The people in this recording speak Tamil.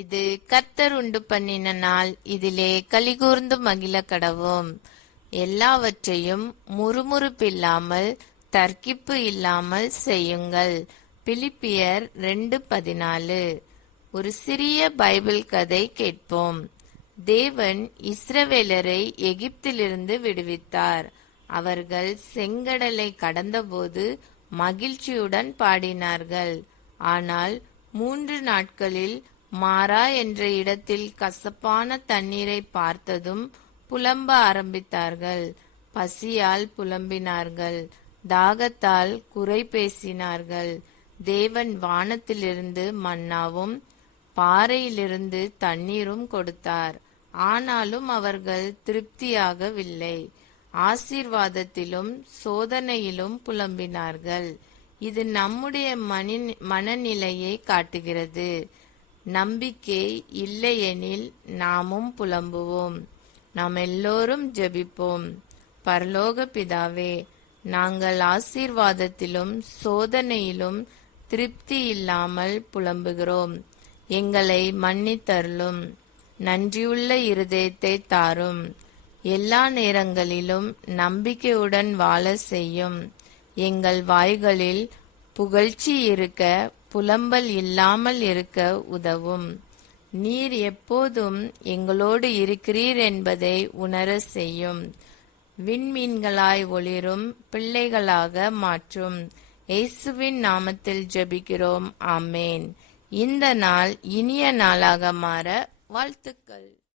இது கர்த்தர் உண்டு பண்ணின நாள், இதிலே கலிகூர்ந்து மகிழ கடவோம். எல்லாவற்றையும் முறுமுறுப்பில்லாமல் தர்க்கிப்பு இல்லாமல் செய்யுங்கள். பிலிப்பியர் 2:14. ஒரு சிறிய பைபிள் கதை கேட்போம். தேவன் இஸ்ரவேலரை எகிப்திலிருந்து விடுவித்தார். அவர்கள் செங்கடலை கடந்தபோது மகிழ்ச்சியுடன் பாடினார்கள். ஆனால் 3 நாட்களில் மாரா என்ற இடத்தில் கசப்பான தண்ணீரை பார்த்ததும் புலம்ப ஆரம்பித்தார்கள். பசியால் புலம்பினார்கள், தாகத்தால் குறை பேசினார்கள். தேவன் வானத்திலிருந்து மன்னாவும் பாறையிலிருந்து தண்ணீரும் கொடுத்தார். ஆனாலும் அவர்கள் திருப்தியாகவில்லை. ஆசீர்வாதத்திலும் சோதனையிலும் புலம்பினார்கள். இது நம்முடைய மனநிலையை காட்டுகிறது. நம்பிக்கை இல்லையெனில் நாமும் புலம்புவோம். நாம் எல்லோரும் ஜெபிப்போம். பரலோக பிதாவே, நாங்கள் ஆசீர்வாதத்திலும் சோதனையிலும் திருப்தி இல்லாமல் புலம்புகிறோம். எங்களை மன்னித்தருளும். நன்றியுள்ள இருதயத்தை தாரும். எல்லா நேரங்களிலும் நம்பிக்கையுடன் வாழ செய்யும். எங்கள் வாய்களில் புகழ்ச்சி இருக்க, புலம்பல் இல்லாமல் இருக்க உதவும். நீர் எப்போதும் எங்களோடு இருக்கிறீர் என்பதை உணர செய்யும். விண்மீன்களாய் ஒளிரும் பிள்ளைகளாக மாற்றும். இயேசுவின் நாமத்தில் ஜெபிக்கிறோம். ஆமேன். இந்த நாள் இனிய நாளாக மாற வாழ்த்துக்கள்.